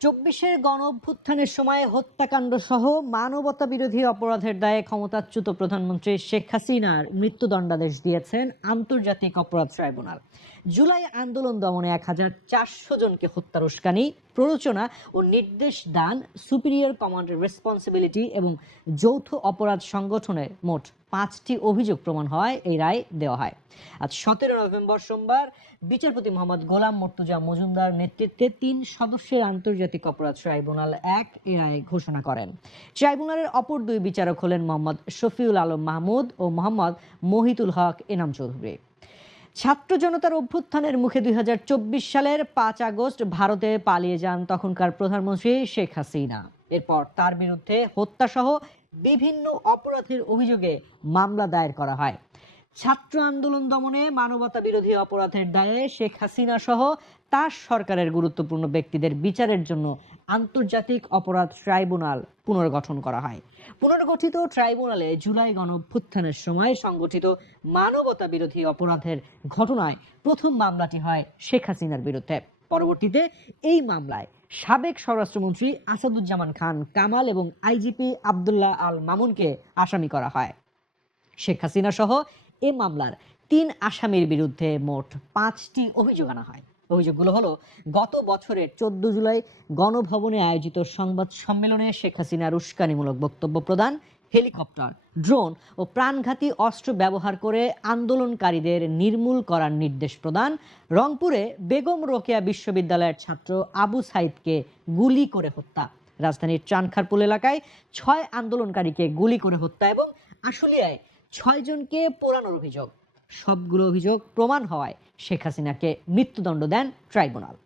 চব্বিশের গণ অভ্যুত্থানের সময় হত্যাকাণ্ড সহ মানবতা বিরোধী অপরাধের দায়ে ক্ষমতাচ্যুত প্রধানমন্ত্রী শেখ হাসিনার মৃত্যুদণ্ডাদেশ দিয়েছেন আন্তর্জাতিক অপরাধ ট্রাইব্যুনাল। জুলাই আন্দোলন দমনে এক হাজার চারশো জনকে হত্যার উস্কানি প্ররোচনা ও নির্দেশ দান সুপিরিয়র কমান্ড রেসপন্সিবিলিটি এবং যৌথ অপরাধ সংগঠনের মোট পাঁচটি অভিযোগ প্রমাণ হয়, এই রায় দেওয়া হয়। আজ সতেরো নভেম্বর সোমবার বিচারপতি মোহাম্মদ গোলাম মর্তুজা মজুমদার নেতৃত্বে তিন সদস্যের আন্তর্জাতিক অপরাধ ট্রাইব্যুনাল এক এ রায় ঘোষণা করেন। ট্রাইব্যুনালের অপর দুই বিচারক হলেন মোহাম্মদ শফিউল আলম মাহমুদ ও মোহাম্মদ মহিতুল হক এনাম চৌধুরী। ছাত্র জনতার অভ্যুত্থানের মুখে দুই হাজার চব্বিশ সালের পাঁচ আগস্ট ভারতে পালিয়ে যান তখনকার প্রধানমন্ত্রী শেখ হাসিনা। এরপর তার বিরুদ্ধে হত্যাসহ বিভিন্ন অপরাধের অভিযোগে মামলা দায়ের করা হয়। ছাত্র আন্দোলন দমনে মানবতা বিরোধী অপরাধের দায়ে শেখ হাসিনা সহ তার সরকারের গুরুত্বপূর্ণ ব্যক্তিদের বিচারের জন্য আন্তর্জাতিক অপরাধ ট্রাইব্যুনাল পুনর্গঠন করা হয়। পুনর্গঠিত ট্রাইব্যুনালে জুলাই গণঅভ্যুত্থানের সময় সংগঠিত মানবতা বিরোধী অপরাধের ঘটনায় প্রথম মামলাটি হয় শেখ হাসিনার বিরুদ্ধে। পরবর্তীতে এই মামলায় সাবেক স্বরাষ্ট্রমন্ত্রী আসাদুজ্জামান খান, কামাল এবং আইজিপি আবদুল্লাহ আল মামুনকে আসামি করা হয়। শেখ হাসিনা সহ এ মামলার তিন আসামির বিরুদ্ধে মোট পাঁচটি অভিযোগ আনা হয়। অভিযোগগুলো হলো, গত বছরের চোদ্দ জুলাই গণভবনে আয়োজিত সংবাদ সম্মেলনে শেখ হাসিনার উস্কানিমূলক বক্তব্য প্রদান, হেলিকপ্টার, ড্রোন ও প্রাণঘাতী অস্ত্র ব্যবহার করে আন্দোলনকারীদের নির্মূল করার নির্দেশ প্রদান, রংপুরে বেগম রোকেয়া বিশ্ববিদ্যালয়ের ছাত্র আবু সাইদকে গুলি করে হত্যা। রাজধানীর চানখারপুল এলাকায় ছয় আন্দোলনকারীকে গুলি করে হত্যা এবং আশুলিয়ায় ছয়জনকে পোড়ানোর অভিযোগ। সবগুলো অভিযোগ প্রমাণ হওয়ায় শেখ হাসিনাকে মৃত্যুদণ্ড দেন ট্রাইব্যুনাল।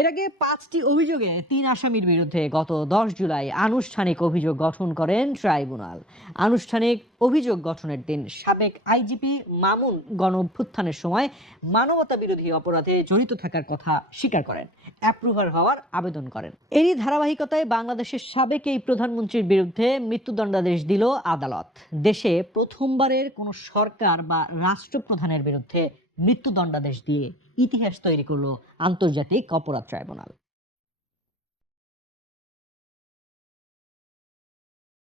এর আগে পাঁচটি অভিযোগে তিন আসামির বিরুদ্ধে গত দশ জুলাই আনুষ্ঠানিক অভিযোগ গঠন করেন ট্রাইব্যুনাল। আনুষ্ঠানিক অভিযোগ গঠনের দিন সাবেক আইজিপি মামুন গণ অভ্যুত্থানের সময় মানবতা বিরোধী অপরাধে জড়িত থাকার কথা স্বীকার করেন অ্যাপ্রুভার হওয়ার আবেদন করেন। এরই ধারাবাহিকতায় বাংলাদেশের সাবেক এই প্রধানমন্ত্রীর বিরুদ্ধে মৃত্যুদণ্ডাদেশ দিল আদালত। দেশে প্রথমবারের কোনো সরকার বা রাষ্ট্রপ্রধানের বিরুদ্ধে মৃত্যুদণ্ডাদেশ দিয়ে ইতিহাস তৈরি করল আন্তর্জাতিক অপরাধ ট্রাইব্যুনাল।